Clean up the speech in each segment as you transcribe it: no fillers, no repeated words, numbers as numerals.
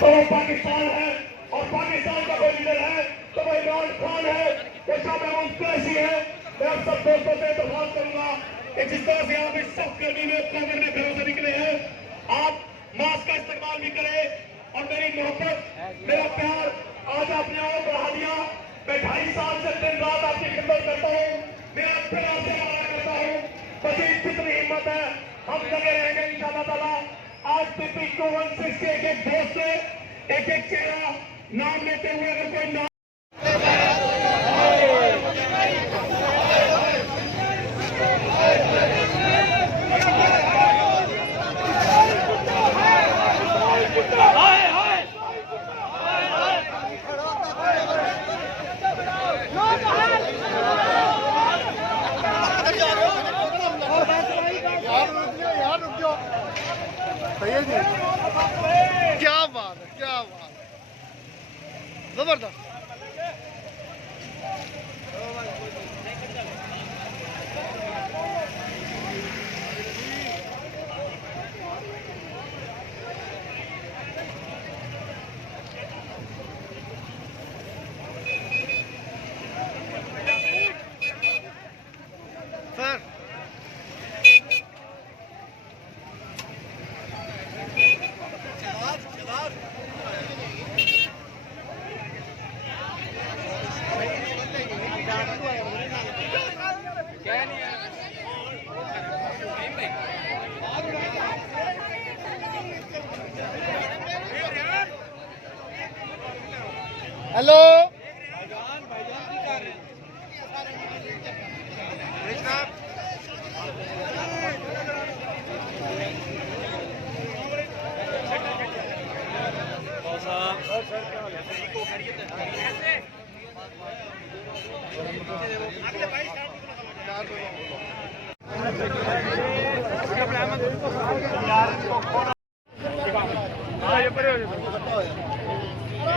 तो वो पाकिस्तान है, और पाकिस्तान का कोई लीडर है तो वो इमरान खान है, वो शाह मुमताज है। मैं आप सब दोस्तों से दरख्वास्त करूंगा कि जिस तरह से आप इस सख्त गर्मी में कोविड में घरों से निकले हैं, आप मास्क का इस्तेमाल भी करें। और मेरी मोहब्बत, मेरा प्यार आज आपने और बढ़ा दिया। मैं 2.5 साल से दिन रात आपकी खिदमत करता हूँ, मैं फिर आपसे आभार करता हूँ। बस जितनी हिम्मत है हम लगे रहेंगे इंशाअल्लाह ताला। आज PP 216 के एक दोस्त से एक चेहरा नाम लेते हुए अगर कोई नाम क्या बात है, क्या बात है, जबरदस्त। सर हेलो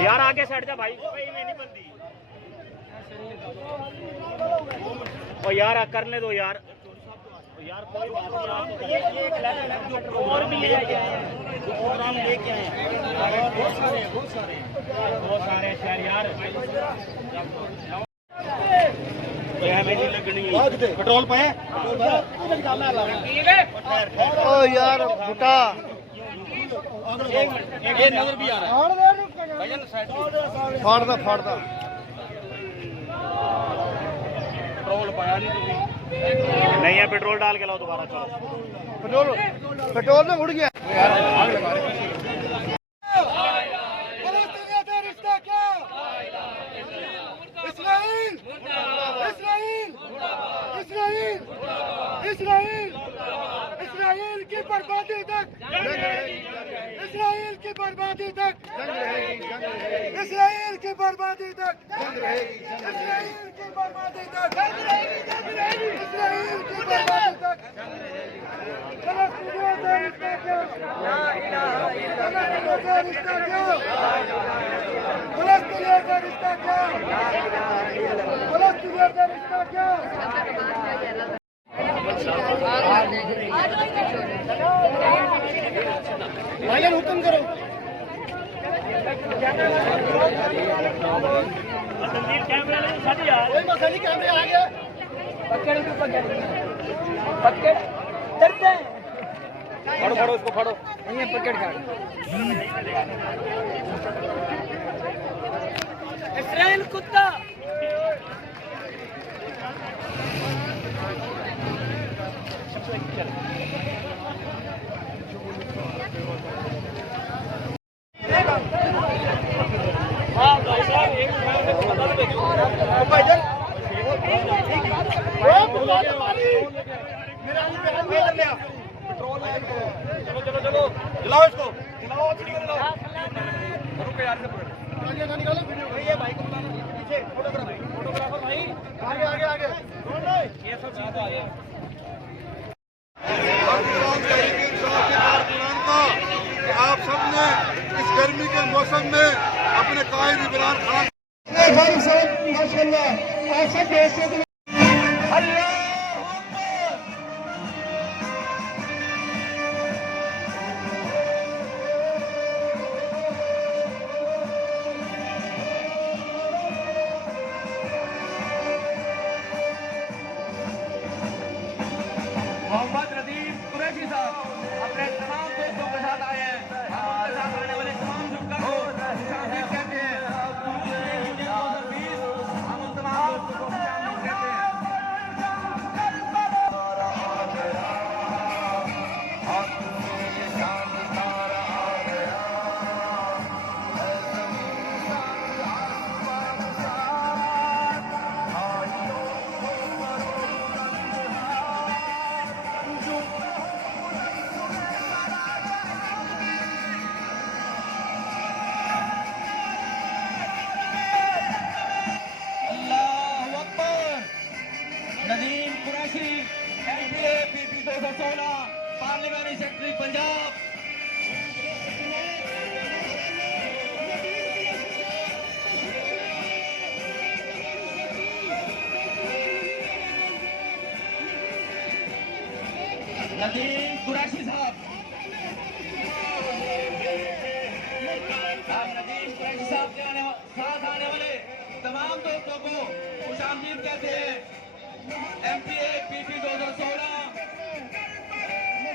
यार आगे साइड जा भाई, में नहीं बनती। और यार करने दो यार, यार कोई बात नहीं। आप और भी ले आए, और हम लेके आए हैं बहुत सारे शहर यार। पेट्रोल पे ओ यार बुटा एक नजर भी आ रहा है। फाड़ पेट्रोल पाया नहीं है, पेट्रोल डाल के लाओ दोबारा। चलो पेट्रोल में उड़ गया। इसराइल की बर्बादी तक, इसराइल की बर्बादी तक, इसराइल की बर्बादी तक, इसराइल की बर्बादी तक, इसराइल की बर्बादी तक। फलस्तीनियों से रिश्ता क्या? फलस्तीनियों से रिश्ता क्या? फलस्तीनियों से रिश्ता क्या? फलस्तीनियों से रिश्ता क्या? भाईजान हुक्म करो। कोई मसला नहीं, कैमरे आ गया। पकड़ चलते हैं। फड़ो उसको फड़ो। नहीं पकड़ कर। इसराइल कुत्ता। चलो जलाओ इसको, जलाओ यार से निकालो वीडियो। भाई को बुलाना पीछे, फोटोग्राफर भाई आगे ये सब चीज आ गया। आप सबने इस गर्मी के मौसम में अपने कायद बयान खड़ा माशाल्लाह ऐसा अल्लाह नदीम कुरैशी साहब, आप नदीम कुरैशी साहब के साथ आने वाले तमाम दोस्तों को खुशामदीद कहते हैं। MPA PP 2016